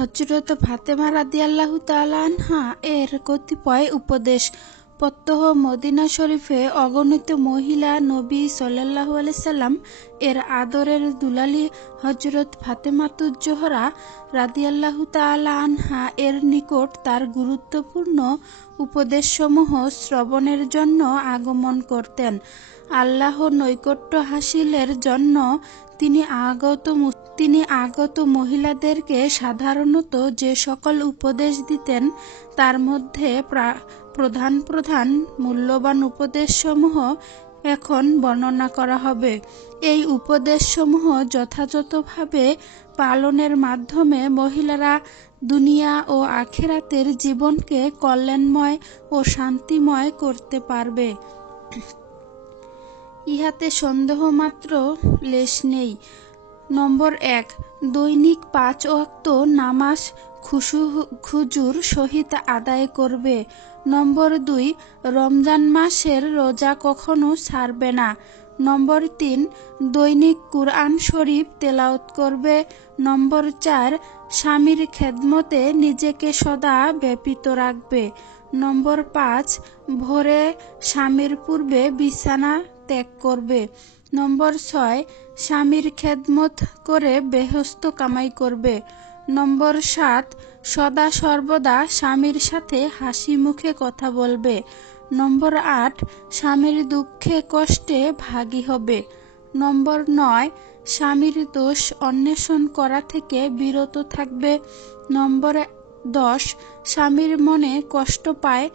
হযরত ফাতেমা রাদিয়াল্লাহু তাআলা আনহা এর কতিপয় উপদেশ। প্রত্যহ মদিনা শরীফে অগণিত মহিলা নবী সাল্লাল্লাহু আলাইহি সাল্লাম এর আদরের দুলালী হযরত ফাতেমাতুজ জোহরা রাদিয়াল্লাহু তাআলা আনহা এর নিকট তার গুরুত্বপূর্ণ উপদেশসমূহ শ্রবণের জন্য আগমন করতেন। আল্লাহর নৈকট্য হাসিলের জন্য তিনি আগত মহিলাদেরকে সাধারণত যে সকল উপদেশ দিতেন তার মধ্যে প্রধান প্রধান মূল্যবান উপদেশসমূহ এখন বর্ণনা করা হবে। এই উপদেশসমূহ যথাযথভাবে পালনের মাধ্যমে মহিলারা দুনিয়া ও আখিরাতের জীবনকে কল্যাণময় ও শান্তিময় করতে পারবে। ইহাতে সন্দেহমাত্র লেশ নেই। নম্বর ১, দৈনিক ৫ ওয়াক্ত নামাজ খুজুর সহিত আদায় করবে। নম্বর ২, রমজান মাসের রোজা কখনো ছাড়বে না। নম্বর ৩, দৈনিক কুরআন শরীফ তেলাওয়াত করবে। নম্বর ৪, স্বামীর খেদমতে নিজেকে সদা ব্যাপৃত রাখবে। নম্বর ৫, ভোরে স্বামীর পূর্বে বিছানা ত্যাগ করবে। নম্বর ৬, স্বামীর খেদমত করে বেহেশত কামাই করবে। নম্বর ৭, সদা সর্বদা স্বামীর সাথে হাসি মুখে কথা বলবে। নম্বর ৮, স্বামীর দুঃখে কষ্টে ভাগী হবে। নম্বর ৯, স্বামীর দোষ অন্বেষণ করা থেকে বিরত থাকবে। নম্বর ১০, স্বামীর মনে কষ্ট পায়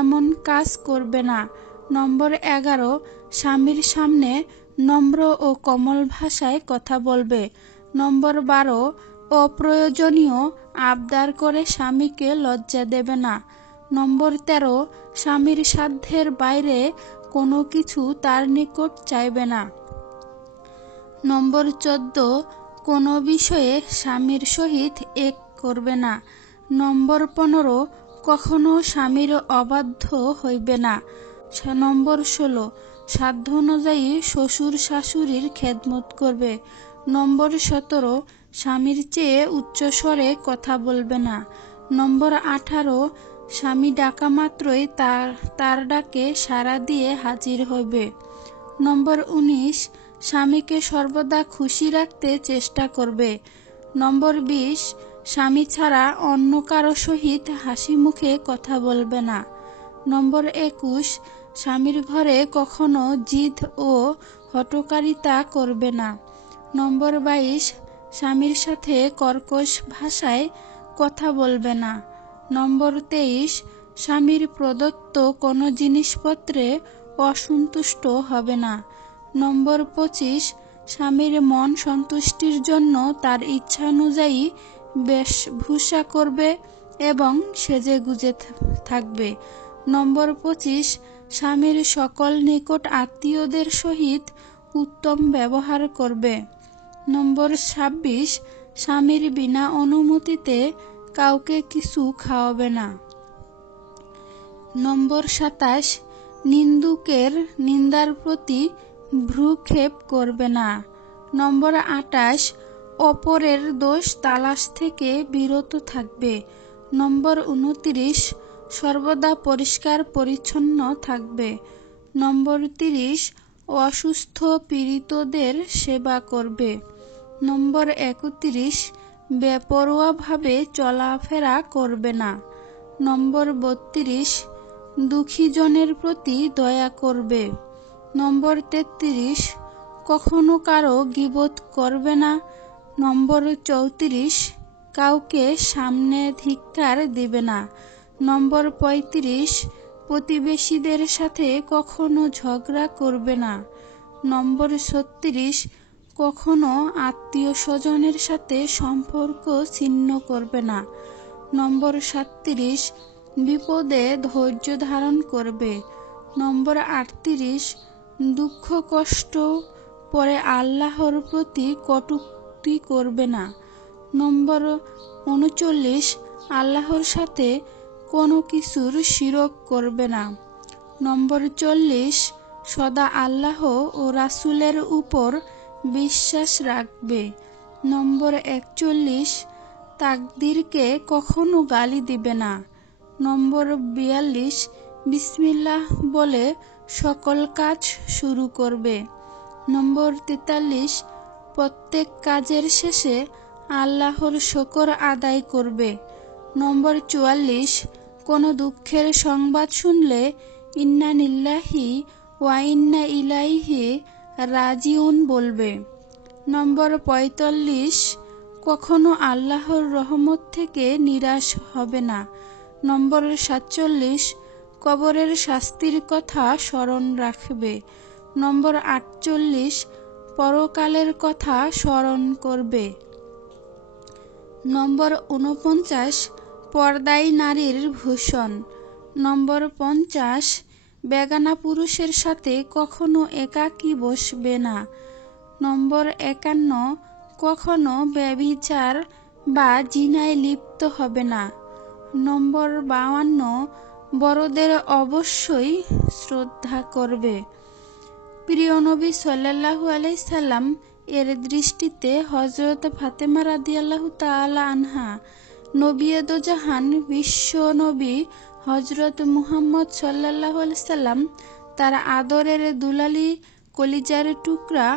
এমন কাজ করবে না। নম্বর ১১, স্বামীর সামনে নম্র ও কোমল ভাষায় কথা বলবে। নম্বর ১২, অপ্রয়োজনীয় আবদার করে স্বামীকে লজ্জা দেবে না। নম্বর ১৩, স্বামীর সাধ্যের বাইরে কোনো কিছু তার নিকট চাইবে না। নম্বর ১৪, কোনো বিষয়ে স্বামীর সহিত এক করবে না। নম্বর ১৫, কখনো স্বামীর অবাধ্য হইবে না। নম্বর ১৬, সাধ্য অনুযায়ী শ্বশুর শাশুড়ির খেদমত করবে। নম্বর ১৭, স্বামীর চেয়ে উচ্চস্বরে কথা বলবে না। নম্বর ১৮, স্বামী ডাকা মাত্রই তার ডাকে সাড়া দিয়ে হাজির হইবে। নম্বর ১৯, স্বামীকে সর্বদা খুশি রাখতে চেষ্টা করবে। নম্বর ২০, স্বামী ছাড়া অন্য কারো সহিত হাসি মুখে কথা বলবে না। নম্বর ২১, স্বামীর ঘরে কখনো জিদ ও হঠকারিতা করবে না। নম্বর ২২, স্বামীর সাথে কর্কশ ভাষায় কথা বলবে না। নম্বর ২৩, স্বামীর প্রদত্ত কোনো জিনিসপত্রে অসন্তুষ্ট হবে না। নম্বর ২৫, স্বামীর মন সন্তুষ্টির জন্য তার ইচ্ছানুযায়ী বেশভূষা করবে এবং সেজেগুজে থাকবে। নম্বর ২৫, স্বামীর সকল নিকট আত্মীয়দের সহিত উত্তম ব্যবহার করবে। নম্বর ২৬, স্বামীর বিনা অনুমতিতে কাউকে কিছু খাওয়াবে না। নম্বর ২৭, নিন্দুকের নিন্দার প্রতি ভ্রূক্ষেপ করবে না। নম্বর ২৮, অপরের দোষ তালাশ থেকে বিরত থাকবে। নম্বর ২৯, সর্বদা পরিষ্কার পরিচ্ছন্ন থাকবে। নম্বর ৩০, অসুস্থ পীড়িতদের সেবা করবে। নম্বর ৩১, বেপরোয়াভাবে চলাফেরা করবে না। নম্বর ৩২, দুঃখীজনের প্রতি দয়া করবে। নম্বর ৩৩, কখনো কারো গীবত করবে না। নম্বর ৩৪, কাউকে সামনে ধিক্কার দিবে না। নম্বর ৩৫, প্রতিবেশীদের সাথে কখনো ঝগড়া করবে না। নম্বর ৩৬, কখনো আত্মীয় স্বজনের সাথে সম্পর্ক ছিন্ন করবে না। নম্বর ৩৭, বিপদে ধৈর্য ধারণ করবে। নম্বর ৩৮, দুঃখ কষ্ট পরে আল্লাহর প্রতি কটূক্তি করবে না। নম্বর ৩৯, আল্লাহর সাথে কোনো কিছুর শিরক করবে না। নম্বর ৪০, সদা আল্লাহ ও রাসূলের উপর বিশ্বাস রাখবে। নম্বর ৪১, তাকদীরকে কখনো গালি দিবে না। নম্বর 42, বিসমিল্লাহ বলে সকল কাজ শুরু করবে। নম্বর 43, প্রত্যেক কাজের শেষে আল্লাহর শুকর আদায় করবে। নম্বর 44, কোনো দুঃখের সংবাদ শুনলে ইন্না লিল্লাহি ওয়া ইন্না ইলাইহি রাজিউন বলবে। নম্বর 45, কখনো আল্লাহর রহমত থেকে নিরাশ হবে না। নম্বর 47, কবরের শাস্তির কথা স্মরণ রাখবে। নম্বর 48, পরকালের কথা স্মরণ করবে। নম্বর 49, পর্দাই নারীর ভূষণ। নম্বর 50, বেগানা পুরুষের সাথে কখনো একাকী বসবে না। নম্বর 51, কখনো ব্যভিচার বা জিনায় লিপ্ত হবে না। নম্বর 52, বড়দের অবশ্যই শ্রদ্ধা করবে। প্রিয় নবী সাল্লাল্লাহু আলাইহি সাল্লাম এর দৃষ্টিতে হযরত ফাতেমা রাদিয়াল্লাহু তাআলা আনহা, নবিয়ে দোজাহান বিশ্ব নবী হযরত মুহাম্মদ সাল্লাল্লাহু আলাইহি সাল্লাম, তার আদরের দুলালি কলিজার টুকরা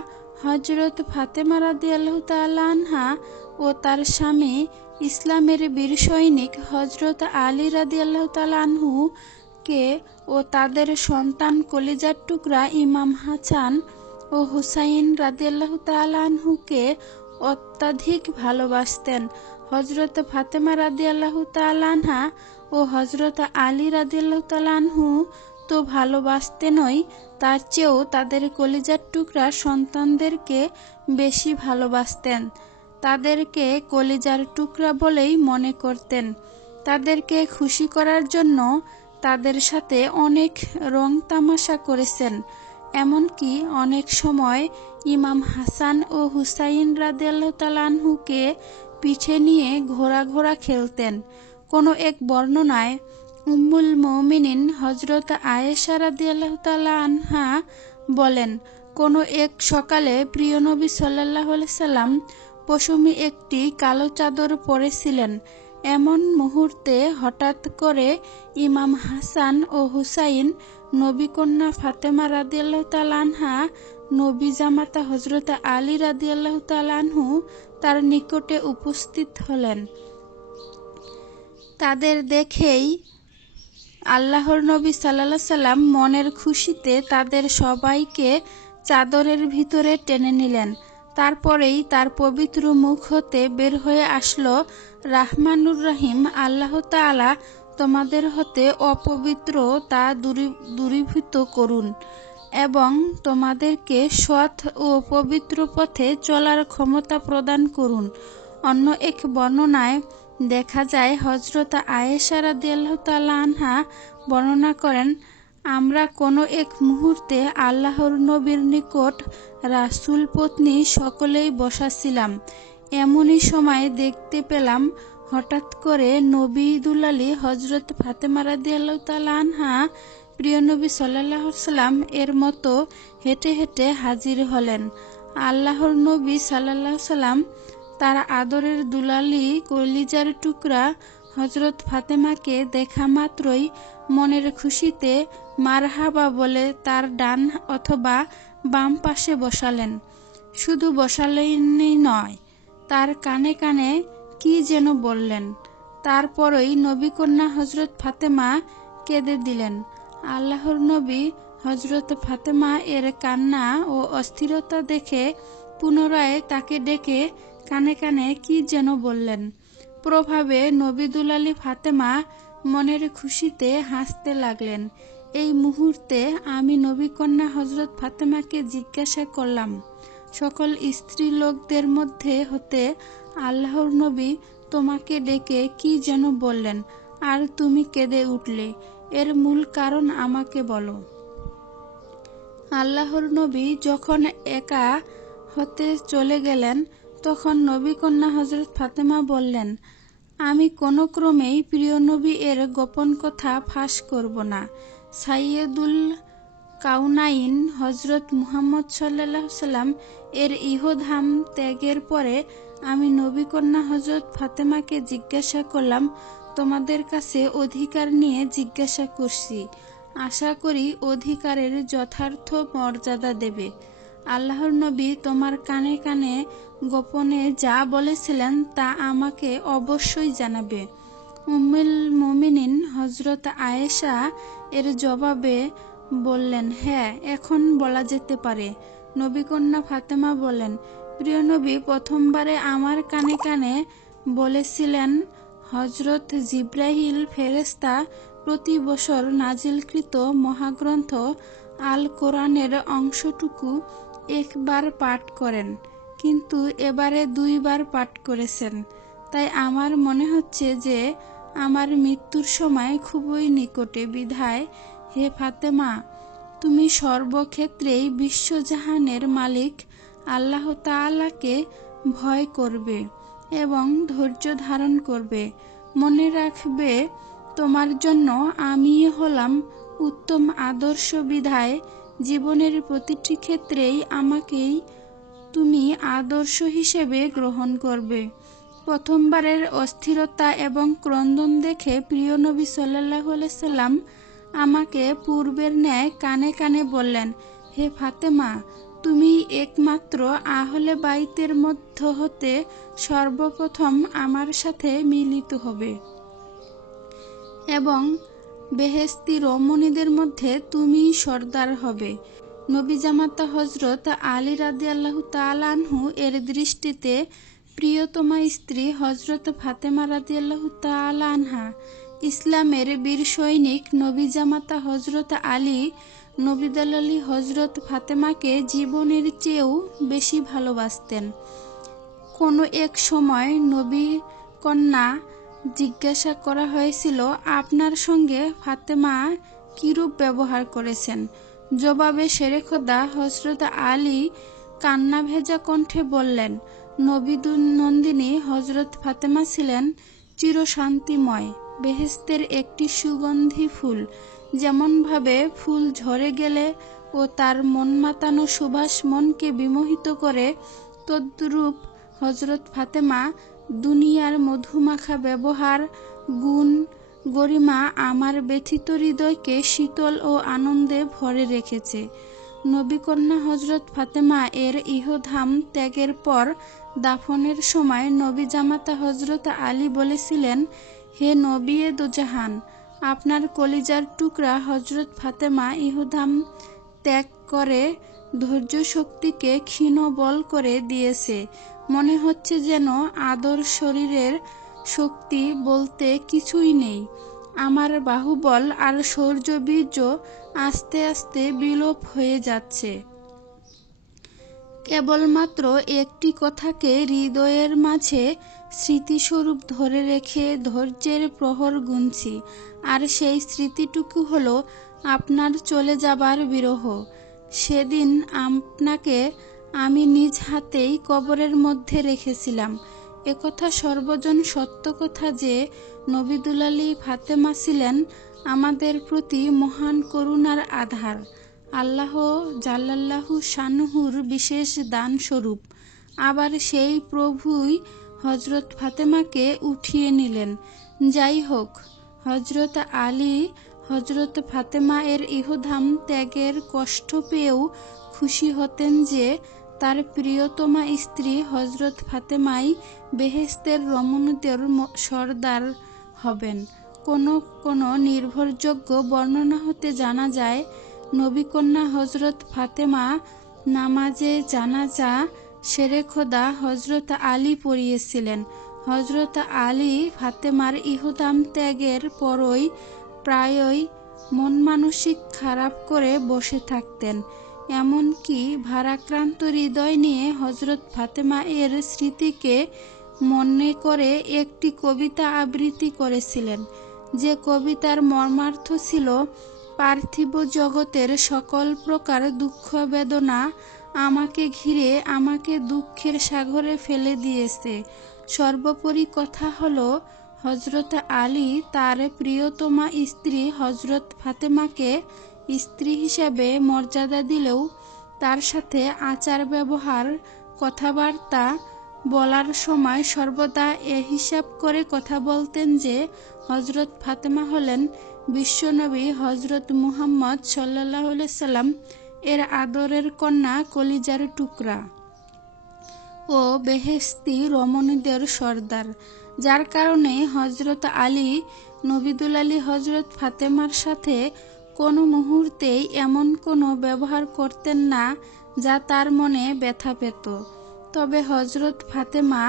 হযরত ফাতেমা রাদিয়াল্লাহু তাআলা আনহা ও তার স্বামী ইসলামের বীর সৈনিক হযরত আলী রাদিয়াল্লাহু তাআলা আনহু কে ও তাদের সন্তান কলিজার টুকরা ইমাম হাসান ও হুসাইন রাদিয়াল্লাহু তাআলা আনহুকে অত্যাধিক ভালোবাসতেন। হযরত ফাতেমা রাদিয়াল্লাহু তাআলা আনহা ও হযরত আলী রাদিয়াল্লাহু তাআলা আনহু তো ভালোবাসতেনই, তার চেয়েও তাদের কলিজার টুকরা সন্তানদেরকে বেশি ভালোবাসতেন। তাদেরকে কলিজার টুকরা বলেই মনে করতেন। তাদেরকে খুশি করার জন্য তাদের সাথে অনেক রং তামাশা করেছেন। এমনকি অনেক সময় ইমাম হাসান ও হুসাইন রাদিয়াল্লাহু তাআলা আনহুকে পিঠে নিয়ে ঘোড়া খেলতেন। কোনো এক বর্ণনায় উম্মুল মুমিনিন হযরত আয়েশা রাদিয়াল্লাহু তাআলা আনহা বলেন, কোনো এক সকালে প্রিয় নবী সাল্লাল্লাহু আলাইহি সাল্লাম পশমি একটি কালো চাদর পরেছিলেন। এমন মুহূর্তে হঠাৎ করে ইমাম হাসান ও হুসাইন, নবীকন্যা ফাতেমা রাদিয়াল্লাহু তাআলা আনহা, নবী জামাতা হযরত আলী রাদিয়াল্লাহু তাআলা আনহু তার নিকটে উপস্থিত হলেন। তাদের দেখেই আল্লাহর নবী সাল্লাল্লাহু আলাইহি সাল্লাম মনের খুশিতে তাদের সবাইকে চাদরের ভিতরে টেনে নিলেন। তারপরেই তার পবিত্র মুখ হতে বের হয়ে আসলো, রাহমানুর রহিম, আল্লাহ তাআলা তোমাদের হতে অপবিত্রতা দূরীভূত করুন এবং তোমাদেরকে সৎ ও পবিত্র পথে চলার ক্ষমতা প্রদান করুন। অন্য এক বর্ণনায় দেখা যায় হযরত আয়েশা রাদিয়াল্লাহু তাআলা আনহা বর্ণনা করেন, আমরা কোনো এক মুহূর্তে আল্লাহর নবীর নিকট রাসূল পত্নী সকলেই বসা ছিলাম। এমনই সময় দেখতে পেলাম হঠাৎ করে নবী দুলালী হযরত ফাতেমা রাদিয়াল্লাহু তাআলা আনহা প্রিয় নবী সাল্লাল্লাহু আলাইহি সাল্লাম এর মতো হেঁটে হেঁটে হাজির হলেন। আল্লাহর নবী সাল্লাল্লাহু আলাইহি সাল্লাম তার আদরের দুলালী কলিজার টুকরা হযরত ফাতেমাকে দেখা মাত্রই মনের খুশিতে মারহাবা বলে তার ডান অথবা বাম পাশে বসালেন। শুধু বসালেনই নয়, তার কানে কানে কি যেন বললেন। তারপরই নবীকন্যা হযরত ফাতেমা কেঁদে দিলেন। আল্লাহর নবী হযরত ফাতেমা এর কান্না ও অস্থিরতা দেখে পুনরায় তাকে ডেকে কানে কানে কি যেন বললেন। প্রভাবে নবী দুলালী ফাতেমা মনের খুশিতে হাসতে লাগলেন। এই মুহূর্তে আমি নবীকন্যা হযরত ফাতেমাকে জিজ্ঞাসা করলাম, সকল স্ত্রী লোকদের মধ্যে হতে আল্লাহর নবী তোমাকে ডেকে কি যেন বললেন আর তুমি কেঁদে উঠলে, এর মূল কারণ আমাকে বলো। আল্লাহর নবী যখন একা হতে চলে গেলেন তখন নবীকন্যা হযরত ফাতেমা বললেন, আমি কোনো ক্রমেই প্রিয় নবী এর গোপন কথা ফাঁস করব না। সাইয়্যিদুল কাউনাইন হযরত মুহাম্মদ সাল্লাল্লাহু আলাইহি সাল্লাম এর ইহধাম ত্যাগের পরে আমি নবী কন্যা হযরত ফাতেমাকে জিজ্ঞাসা করলাম, তোমাদের কাছে অধিকার নিয়ে জিজ্ঞাসা করছি, আশা করি অধিকারের যথার্থ মর্যাদা দেবে। আল্লাহর নবী তোমার কানে কানে গোপনে যা বলেছিলেন তা আমাকে অবশ্যই জানাবে। উম্মুল মুমিনিন হযরত আয়েশা এর জবাবে বললেন, হ্যাঁ, এখন বলা যেতে পারে। নবী কন্যা ফাতেমা বলেন, প্রিয় নবী প্রথমবারে আমার কানে কানে বলেছিলেন, হযরত জিবরাইল ফেরেশতা প্রতি বছর নাজিলকৃত মহাগ্রন্থ আল কোরআনের অংশটুকু একবার পাঠ করেন, কিন্তু এবারে 2 বার পাঠ করেছেন। তাই আমার মনে হচ্ছে যে আমার মৃত্যুর সময় খুবই নিকটে, বিধায় হে ফাতেমা, তুমি সর্বক্ষেত্রেই বিশ্বজাহানের মালিক আল্লাহ তাআলাকে ভয় করবে এবং ধৈর্য ধারণ করবে। মনে রাখবে, তোমার জন্য আমি হলাম উত্তম আদর্শ, বিধায় জীবনের প্রতিটি ক্ষেত্রেই আমাকেই তুমি আদর্শ হিসেবে গ্রহণ করবে। প্রথমবারের অস্থিরতা এবং ক্রন্দন দেখে প্রিয় নবী সাল্লাল্লাহু আলাইহি সাল্লাম আমাকে পূর্বের ন্যায় কানে কানে বললেন, হে ফাতেমা, তুমি একমাত্র আহলে বাইতের মধ্য হতে সর্বপ্রথম আমার সাথে মিলিত হবে এবং বেহেশতি রমণীদের মধ্যে তুমিই সর্দার হবে। নবী জামাতা হযরত আলী রাদিয়াল্লাহু তাআলা আনহু এর দৃষ্টিতে প্রিয়তমা স্ত্রী হযরত ফাতেমা রাদিয়াল্লাহু তাআলা আনহা। ইসলামের বীর সৈনিক নবী জামাতা হযরত আলী নবীদালালী হযরত ফাতেমাকে জীবনের চেয়েও বেশি ভালোবাসতেন। কোনো এক সময় নবী কন্যা জিজ্ঞাসা করা হয়েছিল, আপনার সঙ্গে ফাতেমা কিরূপ ব্যবহার করেছেন? জবাবে শেরে খোদা হযরত আলী কান্না ভেজা কণ্ঠে বললেন, নবী নন্দিনী হযরত ফাতেমা ছিলেন চিরশান্তিময়, বেহেশতের একটি সুগন্ধি ফুল। যেমনভাবে ফুল ঝরে গেলে ও তার মন মাতানো সুবাস মনকে বিমোহিত করে, তদ্রূপ হযরত ফাতেমা দুনিয়ার মধুমাখা ব্যবহার, গুণ, গরিমা আমার ব্যথিত হৃদয়কে শীতল ও আনন্দে ভরে রেখেছে। নবী কন্যা হযরত ফাতেমা এর ইহধাম ত্যাগের পর দাফনের সময় নবী জামাতা হযরত আলী বলেছিলেন, হে নবী-এ দোজাহান, আপনার কলিজার টুকরা হযরত ফাতেমা ইহধাম ত্যাগ করে ধৈর্য শক্তিকে ক্ষীণবল করে দিয়েছে। মনে হচ্ছে যেন আদর শরীরের শক্তি বলতে কিছুই নেই। আমার বাহুবল আর শৌর্যবীর্য আস্তে আস্তে বিলোপ হয়ে যাচ্ছে। কেবলমাত্র একটি কথাকে হৃদয়ের মাঝে স্মৃতিস্বরূপ ধরে রেখে ধৈর্যের প্রহর গুনছি, আর সেই স্মৃতিটুকু হলো আপনার চলে যাবার বিরহ। সেদিন আপনাকে আমি নিজ হাতেই কবরের মধ্যে রেখেছিলাম। একথা সর্বজন সত্য কথা যে নবীদুলালী ফাতেমা ছিলেন আমাদের প্রতি মহান করুণার আধার, আল্লাহ জাল্লাল্লাহু শানহুর বিশেষ দান স্বরূপ। আবার সেই প্রভুই হযরত ফাতেমাকে উঠিয়ে নিলেন। যাই হোক, হযরত আলী হযরত ফাতেমা এর ইহধাম ত্যাগের কষ্ট পেয়েও খুশি হতেন যে তার প্রিয়তমা স্ত্রী হযরত ফাতেমাই বেহেশতের রমণীদের সর্দার হবেন। কোনো নির্ভরযোগ্য বর্ণনা হতে জানা যায়, নবী কন্যা হযরত ফাতেমা নামাজে জানাজা শেরে খোদা হযরত আলী পড়িয়েছিলেন। হযরত আলী ফাতেমার ইহধাম ত্যাগের পরই প্রায়ই মন মানসিক খারাপ করে বসে থাকতেন। এমনকি ভারাক্রান্ত হৃদয় নিয়ে হযরত ফাতেমা এর স্মৃতিকে মনে করে একটি কবিতা আবৃত্তি করেছিলেন, যে কবিতার মর্মার্থ ছিল, পার্থিব জগতের সকল প্রকার দুঃখ বেদনা আমাকে ঘিরে আমাকে দুঃখের সাগরে ফেলে দিয়েছে। সর্বোপরি কথা হলো, হযরত আলী তার প্রিয়তমা স্ত্রী হযরত ফাতেমাকে স্ত্রী হিসেবে মর্যাদা দিলেও তার সাথে আচার ব্যবহার, কথাবার্তা, বলার সময় সর্বদা এ হিসাব করে কথা বলতেন যে হযরত ফাতেমা হলেন বিশ্বনবী হযরত মুহাম্মদ সাল্লাল্লাহু আলাইহি সাল্লাম এর আদরের কন্যা, কলিজার টুকরা ও বেহেশতি রমণীদের সর্দার, যার কারণে হযরত আলী নবিদুল আলী হযরত ফাতেমার সাথে কোনো মুহূর্তেই এমন কোনো ব্যবহার করতেন না যা তার মনে ব্যথা পেত। তবে হযরত ফাতেমা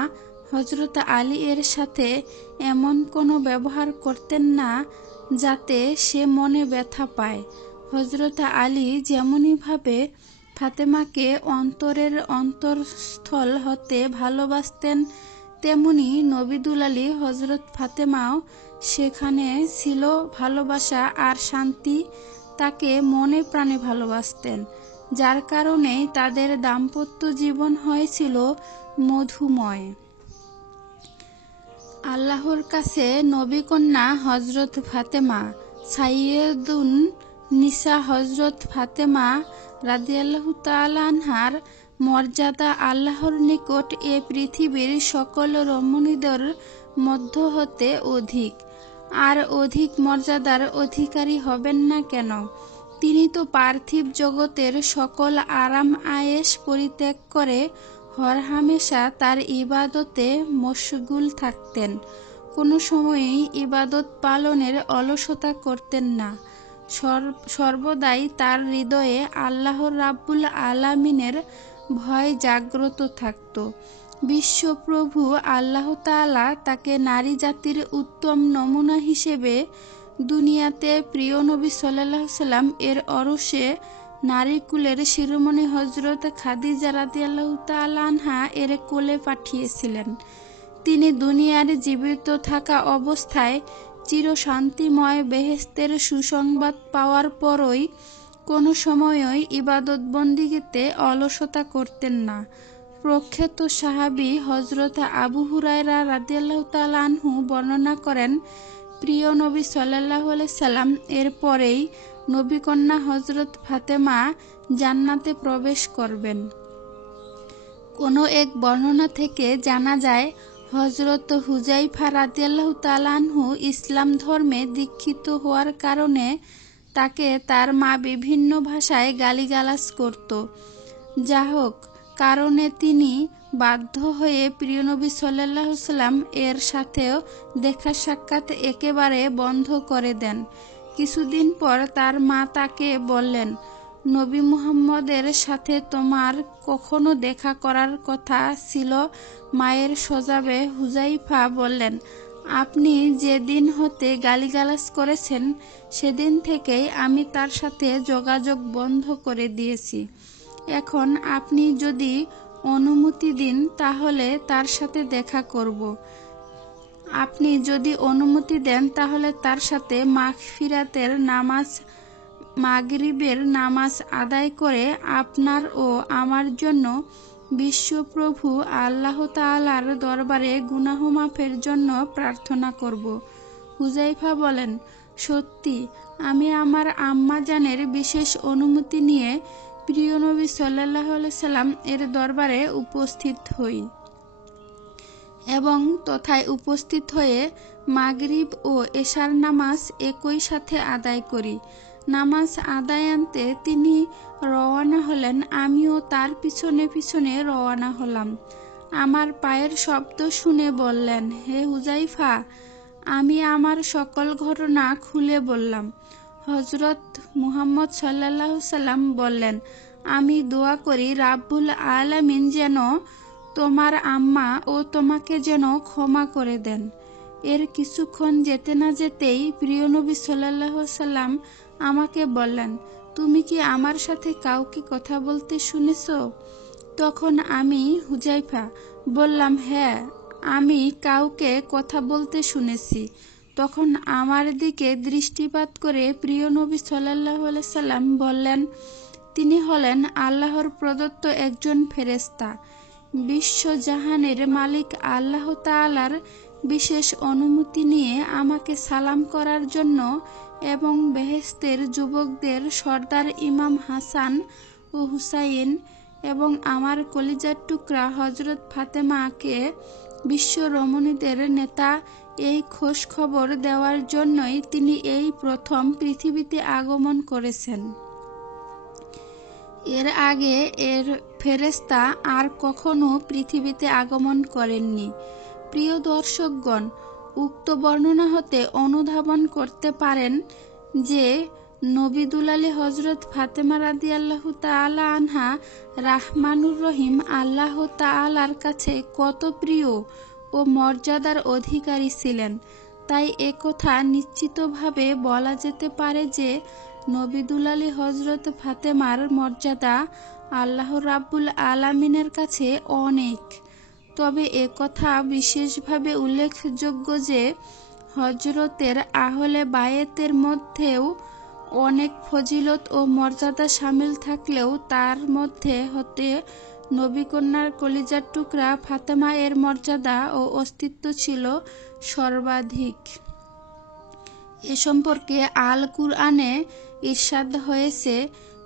হযরত আলী এর সাথে এমন কোনো ব্যবহার করতেন না যাতে সে মনে ব্যথা পায়। হযরত আলী যেমনিভাবে ফাতেমাকে অন্তরের অন্তঃস্থল হতে ভালোবাসতেন, তেমনি নবিদুল আলী হযরত ফাতেমাও সেখানে ছিল ভালোবাসা আর শান্তি। তাকে মনে প্রাণে ভালোবাসতেন, যার কারণেই তাদের দাম্পত্য জীবন হয়েছিল মধুময়। আল্লাহর কাছে নবীকন্যা হযরত ফাতেমা সাইয়্যিদুন নিসা হযরত ফাতেমা রাদিয়াল্লাহু তাআলা আনহার মর্যাদা আল্লাহর নিকট এ পৃথিবীর সকল রমণীদের মধ্য হতে অধিক। আর অধিক মর্যাদার অধিকারী হবেন না কেন? তিনি তো পার্থিব জগতের সকল আরাম আয়েশ পরিত্যাগ করে হরহামেশা তার ইবাদতে মশগুল থাকতেন। কোনো সময়ই ইবাদত পালনের অলসতা করতেন না। সর্বদাই তার হৃদয়ে আল্লাহর রাব্বুল আলামিনের ভয় জাগ্রত থাকত। বিশ্বপ্রভু আল্লাহ তাআলা তাকে নারী জাতির উত্তম নমুনা হিসেবে দুনিয়াতে প্রিয় নবী সাল্লাল্লাহু আলাইহি সাল্লাম এর অরসে নারীকুলের শিরোমণি হযরত খাদিজা রাদিয়াল্লাহু তাআলা আনহা এর কোলে পাঠিয়েছিলেন। তিনি দুনিয়ার জীবিত থাকা অবস্থায় চিরশান্তিময় বেহেশতের সুসংবাদ পাওয়ার পরই কোনো সময়ই ইবাদত বন্দিগিতে অলসতা করতেন না। প্রখ্যাত সাহাবী হযরত আবু হুরায়রা রাদিয়াল্লাহু তাআলা আনহু বর্ণনা করেন, প্রিয় নবী সাল্লাল্লাহু আলাইহি সাল্লাম এর পরেই নবীকন্যা হযরত ফাতেমা জান্নাতে প্রবেশ করবেন। কোনো এক বর্ণনা থেকে জানা যায়, হযরত হুযায়ফা রাদিয়াল্লাহু তাআলা আনহু ইসলাম ধর্মে দীক্ষিত হওয়ার কারণে তাকে তার মা বিভিন্ন ভাষায় গালিগালাজ করত। যা হোক, কারণে তিনি বাধ্য হয়ে প্রিয় নবী সাল্লাল্লাহু আলাইহি সাল্লাম এর সাথেও দেখা সাক্ষাৎ একেবারে বন্ধ করে দেন। কিছুদিন পর তার মা তাকে বললেন, নবী মুহাম্মদের সাথে তোমার কখনো দেখা করার কথা ছিল। মায়ের সজাবে হুযায়ফা বললেন, আপনি যেদিন হতে গালিগালাজ করেছেন সেদিন থেকেই আমি তার সাথে যোগাযোগ বন্ধ করে দিয়েছি। এখন আপনি যদি অনুমতি দিন তাহলে তার সাথে দেখা করব। আপনি যদি অনুমতি দেন তাহলে তার সাথে মাগফিরাতের নামাজ, মাগরিবের নামাজ আদায় করে আপনার ও আমার জন্য বিশ্বপ্রভু আল্লাহ তাআলার দরবারে গুনাহ মাফের জন্য প্রার্থনা করব। হুযায়ফা বলেন, সত্যি আমি আমার আম্মা জানের বিশেষ অনুমতি নিয়ে প্রিয় নবী সাল্লাল্লাহু আলাইহি সাল্লাম এর দরবারে উপস্থিত হই এবং তথায় উপস্থিত হয়ে মাগরিব ও এশার নামাজ একই সাথে আদায় করি। নামাজ আদায়ান্তে তিনি রওয়ানা হলেন, আমিও তার পিছনে পিছনে রওয়ানা হলাম। আমার পায়ের শব্দ শুনে বললেন, হে হুযায়ফা। আমি আমার সকল ঘটনা খুলে বললাম। হযরত মুহাম্মদ সাল্লাল্লাহু আলাইহি সাল্লাম বললেন, আমি দোয়া করি রাব্বুল আলামিন যেন তোমার আম্মা ও তোমাকে যেন ক্ষমা করে দেন। এর কিছুক্ষণ যেতে না যেতেই প্রিয় নবী সাল্লাল্লাহু আলাইহি সাল্লাম আমাকে বললেন, তুমি কি আমার সাথে কাউকে কথা বলতে শুনেছ? তখন আমি হুযায়ফা বললাম, হ্যাঁ, আমি কাউকে কথা বলতে শুনেছি। তখন আমার দিকে দৃষ্টিপাত করে প্রিয় নবী সাল্লাল্লাহু আলাইহি সাল্লাম বললেন, তিনি হলেন আল্লাহর প্রদত্ত একজন ফেরেশতা। বিশ্বজাহানের মালিক আল্লাহ তাআলার বিশেষ অনুমতি নিয়ে আমাকে সালাম করার জন্য এবং বেহেশতের যুবকদের সর্দার ইমাম হাসান ও হুসাইন এবং আমার কলিজার টুকরা হযরত ফাতেমাকে বিশ্ব রমণীদের নেতা এই খোঁজ খবর দেওয়ার জন্যই তিনি এই প্রথম পৃথিবীতে আগমন করেছেন। এর আগে এর ফেরেশতা আর কখনো পৃথিবীতে আগমন করেননি। প্রিয় দর্শকগণ, উক্ত বর্ণনা হতে অনুধাবন করতে পারেন যে নবী দুলালী হযরত ফাতেমা রাদিয়াল্লাহু তাআলা আনহা রাহমানুর রহিম আল্লাহ তাআলার কাছে কত প্রিয় ও মর্যাদার অধিকারী ছিলেন। তাই একথা নিশ্চিতভাবে বলা যেতে পারে যে নবী দুলালী হযরত ফাতেমার মর্যাদা আল্লাহ রাব্বুল আলামিনের কাছে অনেক। তবে একথা বিশেষভাবে উল্লেখযোগ্য যে হযরতের আহলে বায়েতের মধ্যেও অনেক ফজিলত ও মর্যাদা শামিল থাকলেও তার মধ্যে হতে নবীকন্যার কলিজার টুকরা ফাতেমা এর মর্যাদা ও অস্তিত্ব ছিল সর্বাধিক। এ সম্পর্কে আল কুরআনে ইরশাদ হয়েছে,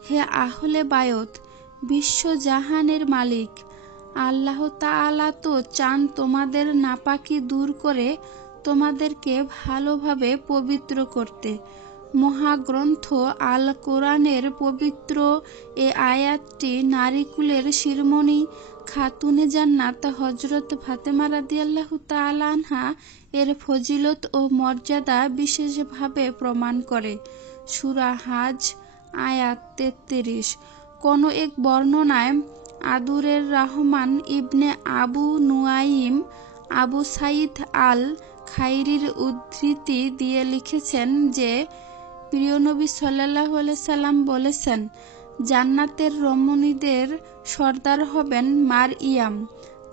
হে আহলে বায়ত, বিশ্বজাহানের মালিক আল্লাহ তাআলা তো চান তোমাদের নাপাকি দূর করে তোমাদেরকে ভালোভাবে পবিত্র করতে। মহাগ্রন্থ আল কোরআনের পবিত্র এ আয়াতটি নারীকুলের শিরোমণি খাতুনে জান্নাত হযরত ফাতেমা রাদিয়াল্লাহু তাআলা আনহা এর ফজিলত ও মর্যাদা বিশেষভাবে প্রমাণ করে। সূরা হাজ আয়াত ৩৩। কোন এক বর্ণনায় আদুরের রহমান ইবনে আবু নুআইম আবু সাঈদ আল খাইরির উদ্ধৃতি দিয়ে লিখেছেন যে প্রিয় নবী সাল্লাল্লাহু আলাইহি সাল্লাম বলেছেন, জান্নাতের রমণীদের সর্দার হবেন মারইয়াম,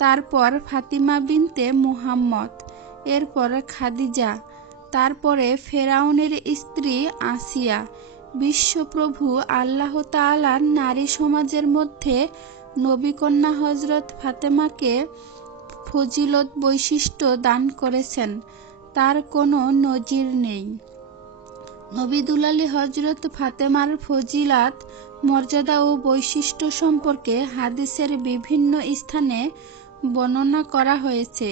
তারপর ফাতিমা বিনতে মুহাম্মদ, এরপর খাদিজা, তারপরে ফেরাউনের স্ত্রী আসিয়া। বিশ্বপ্রভু আল্লাহ তাআলার নারী সমাজের মধ্যে নবীকন্যা হযরত ফাতেমাকে ফজিলত বৈশিষ্ট্য দান করেছেন, তার কোনো নজির নেই। নবী দুলালী হযরত ফাতেমার ফজিলাত, মর্যাদা ও বৈশিষ্ট্য সম্পর্কে হাদিসের বিভিন্ন স্থানে বর্ণনা করা হয়েছে।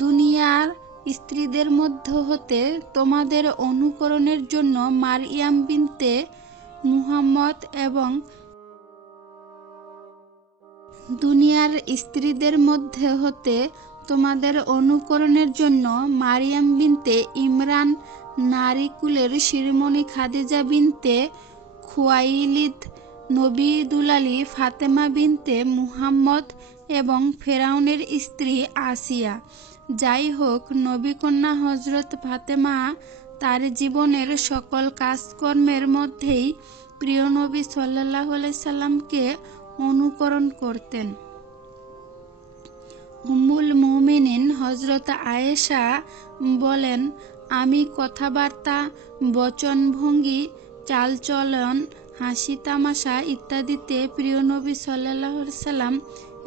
দুনিয়ার স্ত্রীদের মধ্য হতে তোমাদের অনুকরণের জন্য মারইয়াম বিনতে মুহাম্মদ এবং দুনিয়ার স্ত্রীদের মধ্যে হতে তোমাদের অনুকরণের জন্য মারিয়াম বিনতে ইমরান, নারীকুলের শিরোমণি খাদিজা বিনতে খুয়াইলিদ, নবী দুলালী ফাতেমা বিনতে মুহাম্মদ এবং ফেরাউনের স্ত্রী আসিয়া। যাই হোক, নবীকন্যা হযরত ফাতেমা তার জীবনের সকল কাজকর্মের মধ্যেই প্রিয় নবী সাল্লাল্লাহু আলাইহি সাল্লামকে অনুকরণ করতেন। উম্মুল মুমিনিন হযরত আয়েশা বলেন, আমি কথাবার্তা, বচনভঙ্গি, চালচলন, হাসি তামাশা ইত্যাদিতে প্রিয় নবী সাল্লাল্লাহু আলাইহি সাল্লাম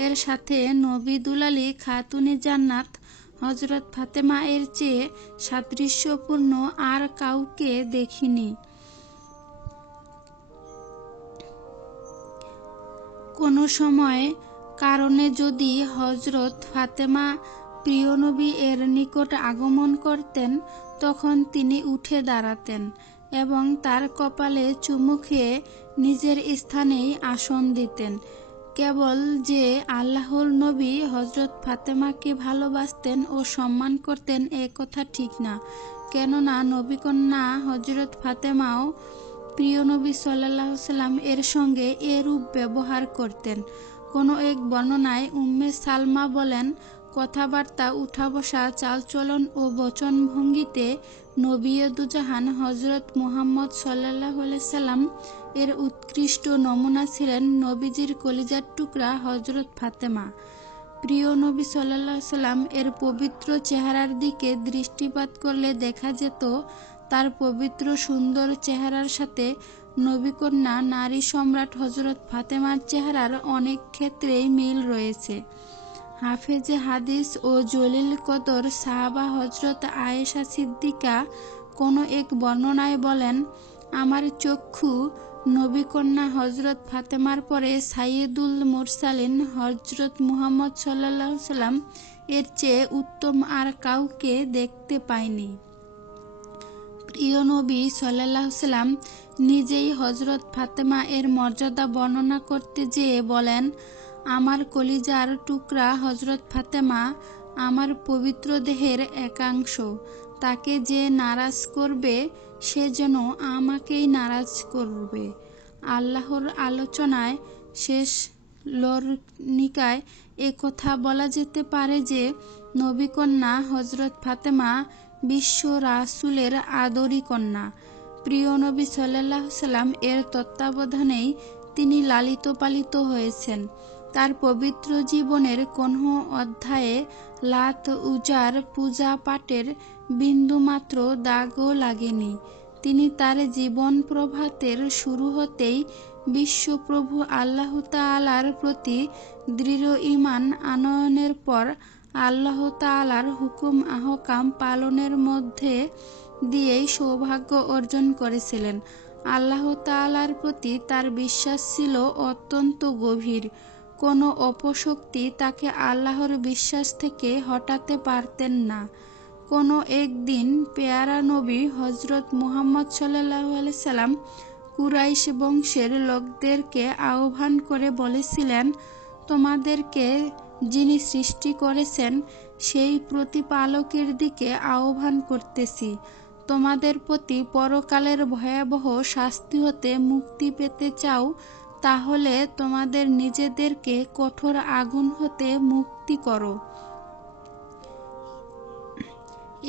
এর সাথে নবী দুলালী খাতুনে জান্নাত হযরত ফাতেমা এর চেয়ে সাদৃশ্যপূর্ণ আর কাউকে দেখিনি। কোনো সময় কারণে যদি হযরত ফাতেমা প্রিয় নবী এর নিকট আগমন করতেন, তখন তিনি উঠে দাঁড়াতেন এবং তার কপালে চুমু খেয়ে নিজের স্থানেই আসন দিতেন। কেবল যে আল্লাহর নবী হযরত ফাতেমাকে ভালোবাসতেন ও সম্মান করতেন এ কথা ঠিক না, কেননা নবীকন্যা হযরত ফাতেমাও প্রিয় নবী সাল্লাল্লাহু আলাইহি সাল্লাম এর সঙ্গে এরূপ ব্যবহার করতেন। কোনো এক বর্ণনায় উম্মে সালমা বলেন, কথাবার্তা, উঠা বসা, চালচলন ও বচনভঙ্গিতে নবী দুজাহান হযরত মুহাম্মদ সাল্লাল্লাহু আলাইহি সাল্লাম এর উৎকৃষ্ট নমুনা ছিলেন নবীজির কলিজার টুকরা হযরত ফাতেমা। প্রিয় নবী সাল্লাল্লাহু আলাইহি সাল্লাম এর পবিত্র চেহারার দিকে দৃষ্টিপাত করলে দেখা যেত তার পবিত্র সুন্দর চেহারার সাথে নবীকন্যা নারী সম্রাট হযরত ফাতেমার চেহারার অনেক ক্ষেত্রেই মিল রয়েছে। হাফেজে হাদিস ও জলিল কদর সাহাবা হযরত আয়েশা সিদ্দিকা কোনো এক বর্ণনায় বলেন, আমার চক্ষু নবী কন্যা হযরত ফাতেমার পরে সাইয়্যিদুল মুরসালিন হযরত মুহাম্মদ সাল্লাল্লাহু আলাইহি সাল্লাম এর চেয়ে উত্তম আর কাউকে দেখতে পায়নি। প্রিয় নবী সাল্লাল্লাহু আলাইহি সাল্লাম নিজেই হযরত ফাতেমা এর মর্যাদা বর্ণনা করতে যেয়ে বলেন, আমার কলিজার টুকরা হযরত ফাতেমা আমার পবিত্র দেহের একাংশ। তাকে যে নারাজ করবে সে যেন আমাকেই নারাজ করবে। আল্লাহর আলোচনায় শেষ লরনিকায় একথা বলা যেতে পারে যে নবী কন্যা হযরত ফাতেমা বিশ্ব রাসূলের আদরি কন্যা। প্রিয় নবী সাল্লাল্লাহু আলাইহি সাল্লাম এর তত্ত্বাবধানেই তিনি লালিত পালিত হয়েছেন। তার পবিত্র জীবনের কোনো অধ্যায়ে লাত উজার পূজা পাঠের বিন্দুমাত্র দাগও লাগেনি। তিনি তার জীবন প্রভাতের শুরু হতেই বিশ্বপ্রভু আল্লাহ তাআলার প্রতি দৃঢ় ঈমান আনয়নের পর আল্লাহ তাআলার হুকুম আহকাম পালনের মধ্যে দিয়েই সৌভাগ্য অর্জন করেছিলেন। আল্লাহ তাআলার প্রতি তার বিশ্বাস ছিল অত্যন্ত গভীর। কোনো অপশক্তি তাকে আল্লাহর বিশ্বাস থেকে হটাতে পারতেন না। কোনো একদিন পেয়ারা নবী হযরত মুহাম্মদ সাল্লাল্লাহু আলাইহি সাল্লাম কুরাইশ বংশের লোকদেরকে আহ্বান করে বলেছিলেন, তোমাদেরকে যিনি সৃষ্টি করেছেন সেই প্রতিপালকের দিকে আহ্বান করতেছি। তোমাদের প্রতি পরকালের ভয়াবহ শাস্তি হতে মুক্তি পেতে চাও, তাহলে তোমাদের নিজেদেরকে কঠোর আগুন হতে মুক্তি করো।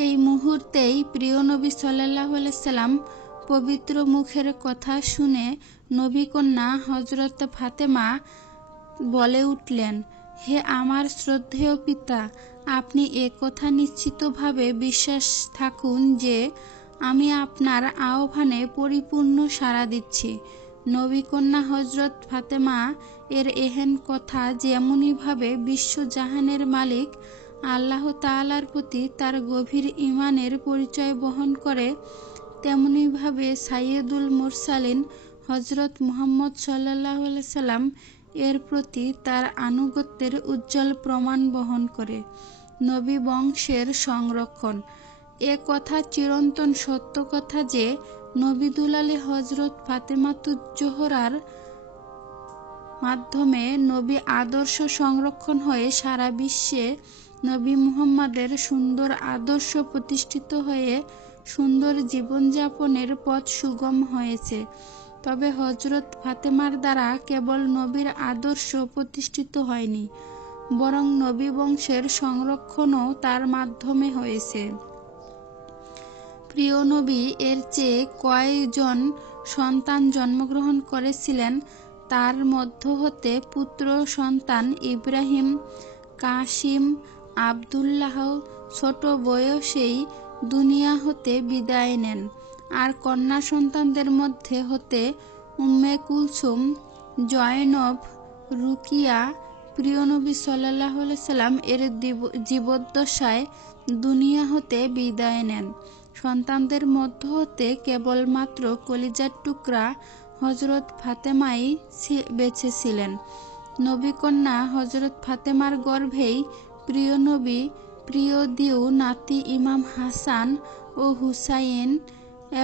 এই মুহূর্তেই প্রিয় নবী সাল্লাল্লাহু আলাইহি সাল্লাম পবিত্র মুখের কথা শুনে নবী কন্যা হযরত ফাতেমা বলে উঠলেন, হে আমার শ্রদ্ধেয় পিতা, আপনি একথা নিশ্চিতভাবে বিশ্বাস থাকুন যে আমি আপনার আহ্বানে পরিপূর্ণ সাড়া দিচ্ছি। নবী কন্যা হযরত ফাতেমা এর এহেন কথা যেমনিভাবে বিশ্বজাহানের মালিক আল্লাহ তাআলার প্রতি তার গভীর ঈমানের পরিচয় বহন করে, তেমনিভাবে সাইয়্যিদুল মুরসালিন হযরত মুহাম্মদ সাল্লাল্লাহু আলাইহি সাল্লাম এর প্রতি তার আনুগত্যের উজ্জ্বল প্রমাণ বহন করে। নবী বংশের সংরক্ষণ। এ কথা চিরন্তন সত্য কথা যে নবী দুলালী হযরত ফাতেমাতুজ জোহরার মাধ্যমে নবী আদর্শ সংরক্ষণ হয়ে সারা বিশ্বে নবী মুহাম্মদের সুন্দর আদর্শ প্রতিষ্ঠিত হয়ে সুন্দর জীবনযাপনের পথ সুগম হয়েছে। তবে হযরত ফাতেমার দ্বারা কেবল নবীর আদর্শ প্রতিষ্ঠিত হয়নি, বরং নবী বংশের সংরক্ষণও তার মাধ্যমে হয়েছে। প্রিয় নবী এর চেয়ে কয়জন সন্তান জন্মগ্রহণ করেছিলেন, তার মধ্য হতে পুত্র সন্তান ইব্রাহিম, কাসিম, আবদুল্লাহ ছোট বয়সেই দুনিয়া হতে বিদায় নেন। আর কন্যা সন্তানদের মধ্যে হতে উম্মে কুলসুম, জয়নব, রুকিয়া প্রিয় নবী সাল্লাল্লাহু আলাইহি সাল্লাম এর জীবদ্দশায় দুনিয়া হতে বিদায় নেন। সন্তানদের মধ্য হতে কেবলমাত্র কলিজার টুকরা হযরত ফাতেমাই বেঁচে ছিলেন। নবী কন্যা হযরত ফাতেমার গর্ভেই প্রিয় নবী প্রিয় দিউ নাতি ইমাম হাসান ও হুসাইন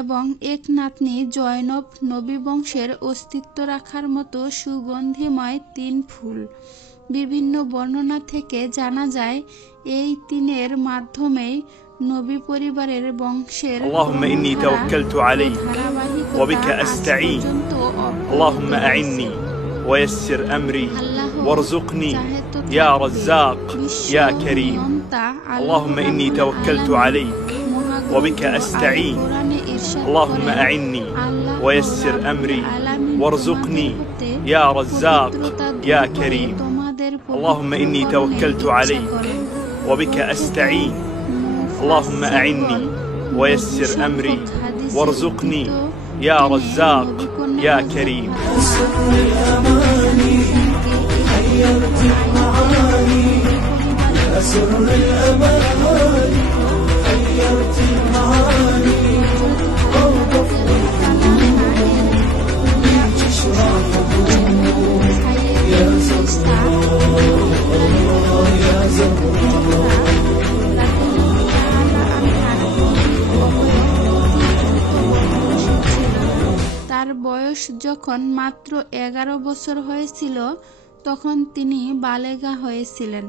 এবং এক নাতনি জয়নব নবী বংশের অস্তিত্ব রাখার মতো সুগন্ধিময় তিন ফুল। বিভিন্ন বর্ণনা থেকে জানা যায় এই তিনের মাধ্যমেই নবী পরিবারের বংশের اللهم إني توكلت عليك وبك أستعين اللهم أعني ويسر أمري وارزقني يا رزاق يا كريم اللهم إني توكلت عليك وبك أستعين اللهم أعني ويسر أمري وارزقني يا رزاق يا كريم اللهم إني توكلت عليك وبك أستعين اللهم أعني ويسر أمري وارزقني يا رزاق يا كريم حيرت المعاني يا سر الأماني حيرت المعاني أوقف القلوب যখন মাত্র 11 বছর হয়েছিল তখন তিনি বালেগা হয়েছিলেন।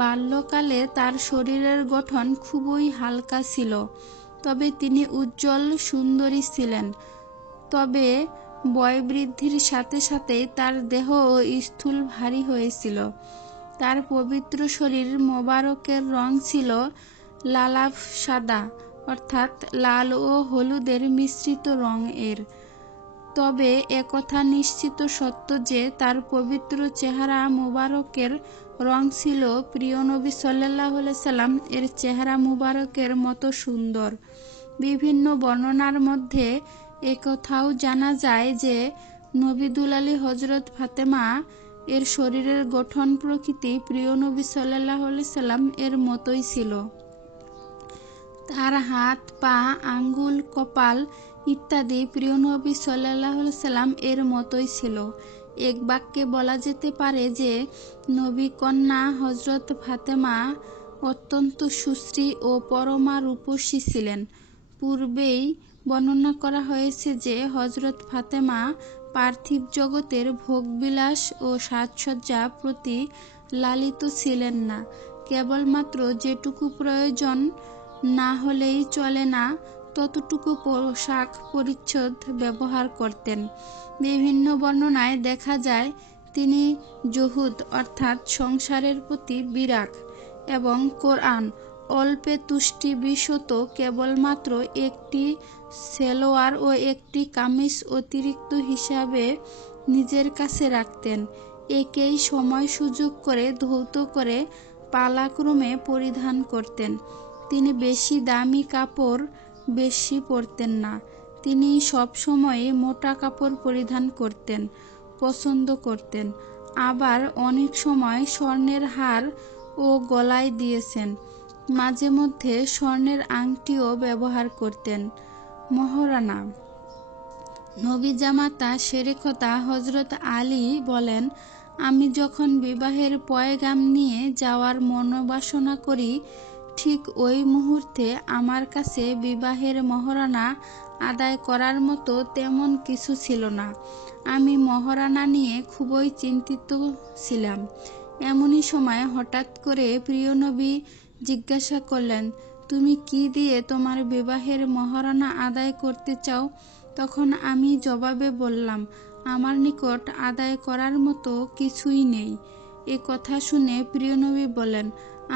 বাল্যকালে তার শরীরের গঠন খুবই হালকা ছিল, তবে তিনি উজ্জ্বল সুন্দরী ছিলেন। তবে বয়বৃদ্ধির সাথে সাথে তার দেহ স্থূল ভারী হয়েছিল। তার পবিত্র শরীর মোবারকের রং ছিল লালাভ সাদা, অর্থাৎ লাল ও হলুদের মিশ্রিত রং এর। তবে একথা নিশ্চিত সত্য যে তার পবিত্র চেহারা মোবারকের রং ছিল প্রিয় নবী সাল্লাল্লাহু আলাইহি সাল্লাম এর চেহারা মুবারকের মতো সুন্দর। বিভিন্ন বর্ণনার মধ্যে একথাও জানা যায় যে নবী দুলালী হযরত ফাতেমা এর শরীরের গঠন প্রকৃতি প্রিয় নবী সাল্লাল্লাহু আলাইহি সাল্লাম এর মতোই ছিল। তার হাত, পা, আঙ্গুল, কপাল ইত্যাদি প্রিয় নবী সাল্লাল্লাহু আলাইহি সাল্লাম এর মতোই ছিল। এক বাক্যে বলা যেতে পারে যে নবী কন্যা হযরত ফাতেমা অত্যন্ত সুশ্রী ও পরমা রূপসী ছিলেন। পূর্বেই বর্ণনা করা হয়েছে যে হযরত ফাতেমা পার্থিব জগতের ভোগবিলাস ও সাজসজ্জা প্রতি লালিত ছিলেন না। কেবলমাত্র যেটুকু প্রয়োজন না হলেই চলে না ততটুকু পোশাক পরিচ্ছদ ব্যবহার করতেন। বিভিন্ন বর্ণনায় দেখা যায় তিনি জুহুদ অর্থাৎ সংসারের প্রতি বিরাগ এবং কোরআন অল্পে তুষ্টি বিশত কেবলমাত্র একটি সেলোয়ার ও একটি কামিজ অতিরিক্ত হিসাবে নিজের কাছে রাখতেন। একেই সময় সুযোগ করে ধৌত করে পালাক্রমে পরিধান করতেন। তিনি বেশি দামি কাপড় বেশি পরতেন না। তিনি সবসময় মোটা কাপড় পরিধান করতেন পছন্দ করতেন। আবার অনেক সময় স্বর্ণের হার ও গলায় দিয়েছেন। মাঝে মধ্যে স্বর্ণের আংটিও ব্যবহার করতেন। মহারানা নবী জামাতা শেরেখতা হযরত আলী বলেন, আমি যখন বিবাহের পয়গাম নিয়ে যাওয়ার মনোবাসনা করি ঠিক ওই মুহূর্তে আমার কাছে বিবাহের মহারানা আদায় করার মতো তেমন কিছু ছিল না। আমি মহারানা নিয়ে খুবই চিন্তিত ছিলাম। এমনই সময় হঠাৎ করে প্রিয় নবী জিজ্ঞাসা করলেন, তুমি কি দিয়ে তোমার বিবাহের মহারানা আদায় করতে চাও? তখন আমি জবাবে বললাম, আমার নিকট আদায় করার মতো কিছুই নেই। এ কথা শুনে প্রিয় নবী বলেন,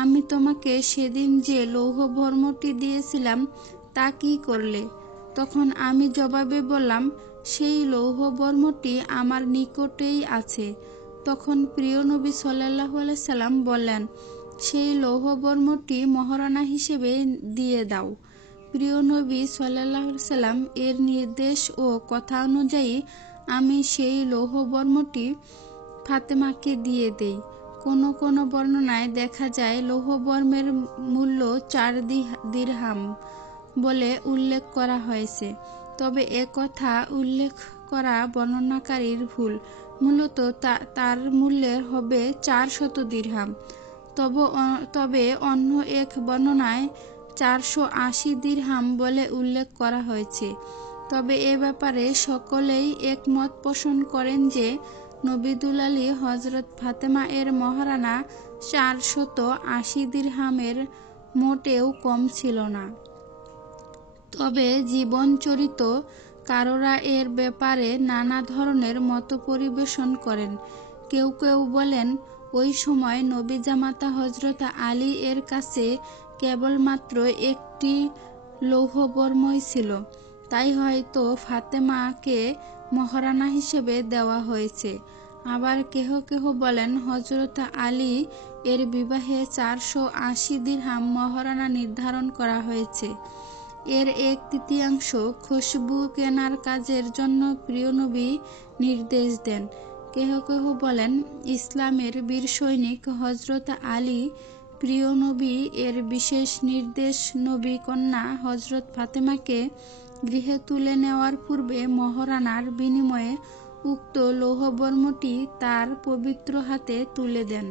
আমি তোমাকে সেদিন যে লৌহবর্মটি দিয়েছিলাম তা কি করলে? তখন আমি জবাবে বললাম, সেই লৌহবর্মটি আমার নিকটেই আছে। তখন প্রিয় নবী সাল্লাল্লাহু আলাইহি সাল্লাম বললেন, সেই লৌহবর্মটি মহারানা হিসেবে দিয়ে দাও। প্রিয় নবী সাল্লাল্লাহু আলাইহি সাল্লাম এর নির্দেশ ও কথা অনুযায়ী আমি সেই লৌহবর্মটি ফাতেমাকে দিয়ে দেই। কোনো কোনো বর্ণনায় দেখা যায় লৌহবর্মের মূল্য 4 দিরহাম বলে উল্লেখ করা হয়েছে। তবে একথা উল্লেখ করা বর্ণনাকারীর ভুল। মূলত তার মূল্যের হবে 400 দিরহাম। তবে অন্য এক বর্ণনায় 480 দিরহাম বলে উল্লেখ করা হয়েছে। তবে এ ব্যাপারে সকলেই একমত পোষণ করেন যে নবী দুলালী হযরত ফাতেমা এর মহারানা 480 দিরহামের মোটেও কম ছিল না। তবে জীবনচরিত কারোরা এর ব্যাপারে নানা ধরনের মত পরিবেশন করেন। কেউ কেউ বলেন, ওই সময় নবী জামাতা হযরত আলী এর কাছে কেবলমাত্র একটি লৌহবর্মই ছিল, তাই হয়তো ফাতেমাকে মহারানা হিসেবে দেওয়া হয়েছে। আবার কেহ কেহ বলেন হযরত আলী এর বিবাহে 480 দিরহাম মহারানা নির্ধারণ করা হয়েছে। এর 1/3 খুশবু কেনার কাজের জন্য প্রিয় নবী নির্দেশ দেন। কেহ কেহ বলেন ইসলামের বীর সৈনিক হযরত আলী প্রিয় নবী এর বিশেষ নির্দেশ নবী কন্যা হযরত ফাতেমাকে গৃহে তুলে নেওয়ার পূর্বে মহারানার বিনিময়ে উক্ত লৌহবর্মটি তার পবিত্র হাতে তুলে দেন।